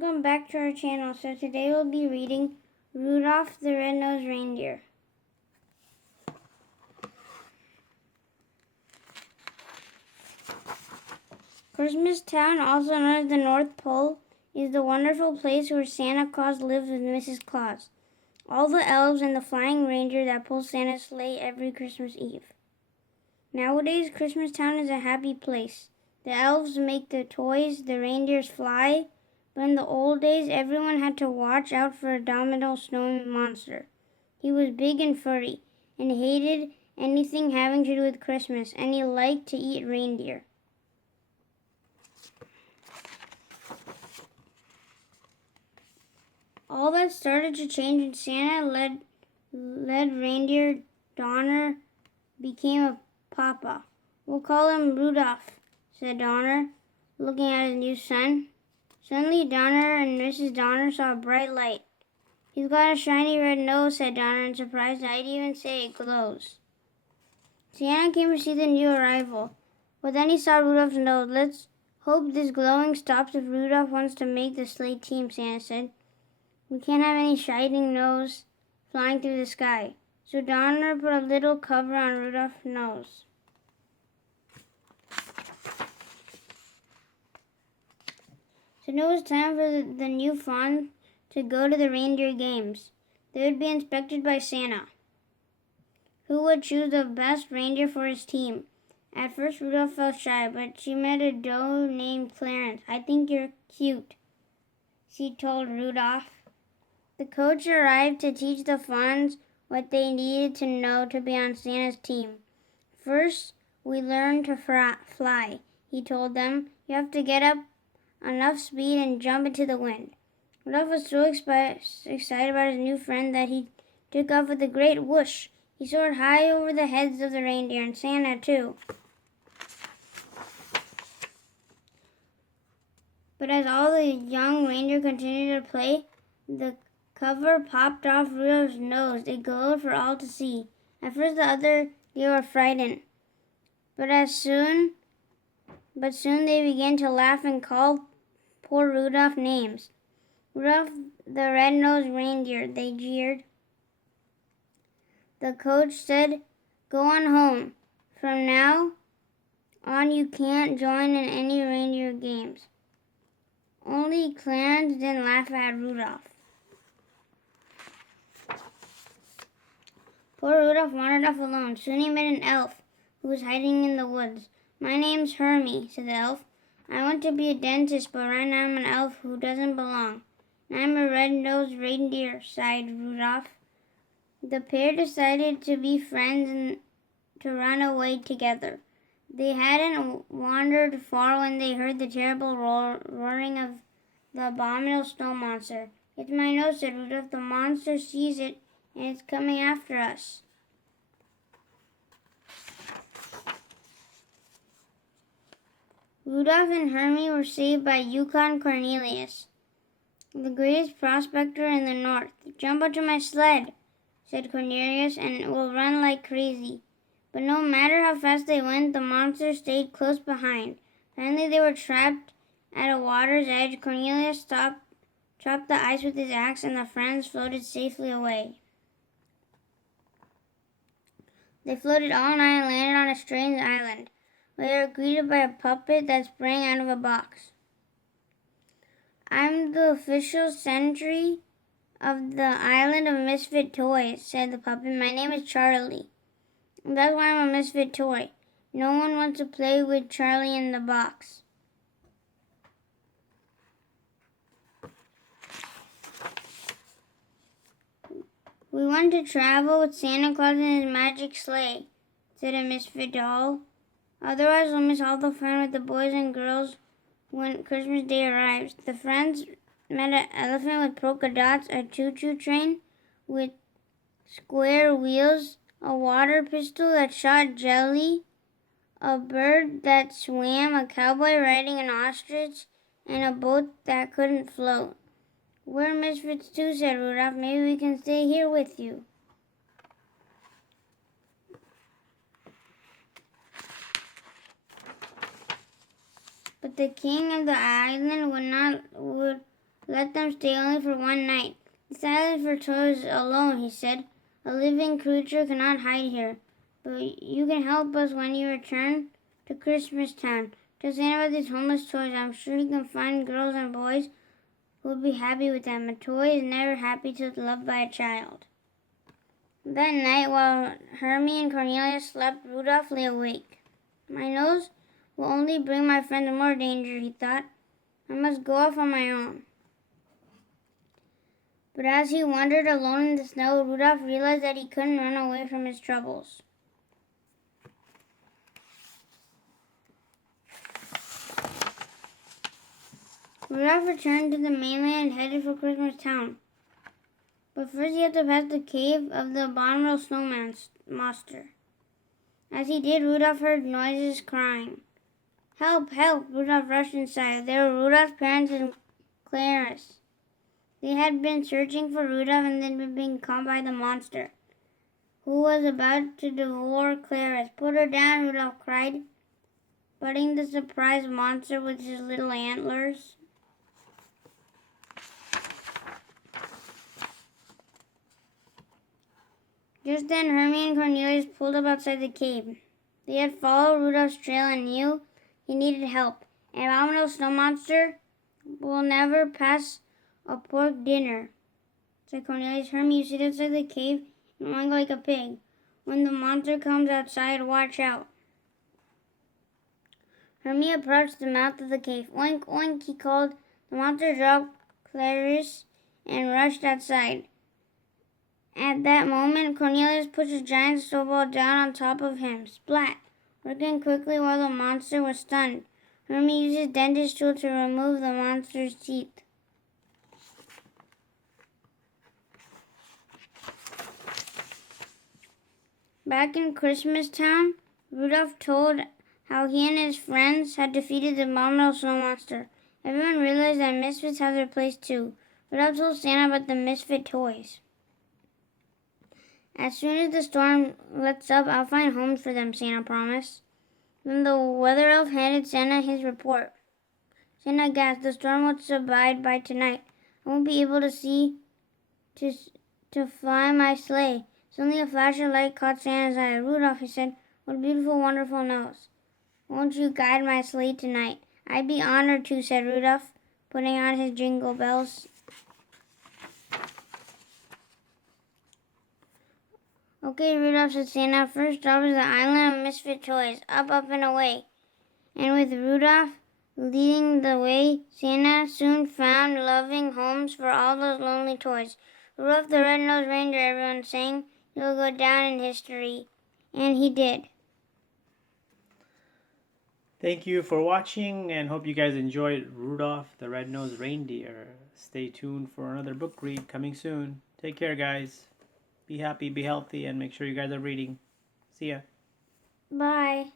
Welcome back to our channel. So today we'll be reading Rudolph the Red-Nosed Reindeer. Christmas Town, also known as the North Pole, is the wonderful place where Santa Claus lives with Mrs. Claus, all the elves and the flying reindeer that pull Santa's sleigh every Christmas Eve. Nowadays, Christmas Town is a happy place. The elves make the toys, the reindeers fly, but in the old days, everyone had to watch out for a abominable snowy monster. He was big and furry, and hated anything having to do with Christmas, and he liked to eat reindeer. All that started to change when Santa led reindeer Donner became a papa. We'll call him Rudolph, said Donner, looking at his new son. Suddenly, Donner and Mrs. Donner saw a bright light. He's got a shiny red nose, said Donner in surprise. I'd even say it glows. Santa came to see the new arrival, but then he saw Rudolph's nose. Let's hope this glowing stops if Rudolph wants to make the sleigh team, Santa said. We can't have any shining nose flying through the sky. So Donner put a little cover on Rudolph's nose. So now it was time for the new fawn to go to the reindeer games. They would be inspected by Santa, who would choose the best reindeer for his team. At first, Rudolph felt shy, but she met a doe named Clarence. I think you're cute, she told Rudolph. The coach arrived to teach the fawns what they needed to know to be on Santa's team. First, we learn to fly, he told them. You have to get up enough speed and jump into the wind. Rudolph was so excited about his new friend that he took off with a great whoosh. He soared high over the heads of the reindeer and Santa too. But as all the young reindeer continued to play, the cover popped off Rudolph's nose. It glowed for all to see. At first the other deer were frightened, but soon they began to laugh and call poor Rudolph names. Rudolph the red-nosed reindeer, they jeered. The coach said, go on home. From now on you can't join in any reindeer games. Only Clarence didn't laugh at Rudolph. Poor Rudolph wandered off alone. Soon he met an elf who was hiding in the woods. My name's Hermie, said the elf. I want to be a dentist, but right now I'm an elf who doesn't belong. I'm a red-nosed reindeer, sighed Rudolph. The pair decided to be friends and to run away together. They hadn't wandered far when they heard the terrible roaring of the abominable snow monster. It's my nose, said Rudolph. The monster sees it, and it's coming after us. Rudolph and Hermie were saved by Yukon Cornelius, the greatest prospector in the north. Jump onto my sled, said Cornelius, and we'll run like crazy. But no matter how fast they went, the monster stayed close behind. Finally, they were trapped at a water's edge. Cornelius chopped the ice with his axe, and the friends floated safely away. They floated all night and landed on a strange island, where they were greeted by a puppet that sprang out of a box. I'm the official sentry of the island of misfit toys, said the puppet. My name is Charlie. That's why I'm a misfit toy. No one wants to play with Charlie in the box. We want to travel with Santa Claus in his magic sleigh, said a misfit doll. Otherwise we'll miss all the fun with the boys and girls when Christmas Day arrives. The friends met an elephant with polka dots, a choo-choo train with square wheels, a water pistol that shot jelly, a bird that swam, a cowboy riding an ostrich, and a boat that couldn't float. We're misfits too, said Rudolph. Maybe we can stay here with you. But the king of the island would let them stay only for one night. This island for toys alone, he said. A living creature cannot hide here. But you can help us when you return to Christmas Town. Tell Santa about these homeless toys. I'm sure he can find girls and boys who will be happy with them. A toy is never happy till it's loved by a child. That night, while Hermie and Cornelius slept, Rudolph lay awake. My nose will only bring my friends more danger, he thought. I must go off on my own. But as he wandered alone in the snow, Rudolph realized that he couldn't run away from his troubles. Rudolph returned to the mainland and headed for Christmas Town. But first he had to pass the cave of the abominable snowman monster. As he did, Rudolph heard noises crying. Help! Help! Rudolph rushed inside. There were Rudolph's parents and Clarice. They had been searching for Rudolph and then been being caught by the monster, who was about to devour Clarice. Put her down, Rudolph cried, butting the surprised monster with his little antlers. Just then, Hermie and Cornelius pulled up outside the cave. They had followed Rudolph's trail and knew he needed help. An abominable snow monster will never pass a pork dinner, said Cornelius. Hermie, you sit outside the cave and whine like a pig. When the monster comes outside, watch out. Hermie approached the mouth of the cave. Oink, oink, he called. The monster dropped Clarice and rushed outside. At that moment, Cornelius pushed a giant snowball down on top of him. Splat! Working quickly while the monster was stunned. Hermie used his dentist tool to remove the monster's teeth. Back in Christmas Town, Rudolph told how he and his friends had defeated the abominable snow monster. Everyone realized that misfits have their place too. Rudolph told Santa about the misfit toys. As soon as the storm lets up, I'll find homes for them, Santa promised. Then the weather elf handed Santa his report. Santa gasped, the storm will subside by tonight. I won't be able to see to fly my sleigh. Suddenly a flash of light caught Santa's eye. Rudolph, he said, what a beautiful, wonderful nose. Won't you guide my sleigh tonight? I'd be honored to, said Rudolph, putting on his jingle bells. Okay, Rudolph, said Santa. First stop is the island of misfit toys. Up, up, and away. And with Rudolph leading the way, Santa soon found loving homes for all those lonely toys. Rudolph the Red-Nosed Reindeer, everyone sang. He'll go down in history. And he did. Thank you for watching and hope you guys enjoyed Rudolph the Red-Nosed Reindeer. Stay tuned for another book read coming soon. Take care, guys. Be happy, be healthy, and make sure you guys are reading. See ya. Bye.